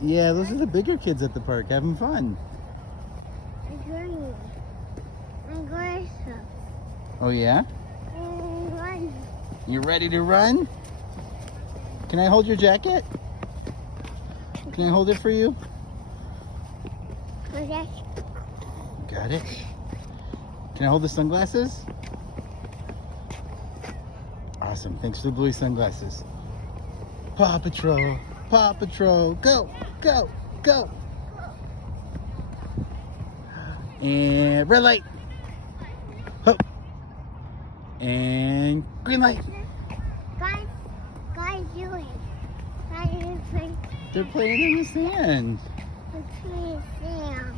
Yeah, those are the bigger kids at the park having fun. I'm going. I'm going to Oh yeah? run. You ready to run? Can I hold your jacket? Can I hold it for you? Okay. Got it. Can I hold the sunglasses? Awesome. Thanks for the bluey sunglasses. Paw Patrol. Paw Patrol. Go, go, go. And red light. Hope. And green light. Guys, doing. Guys, doing. They're playing in the sand. Between Sam.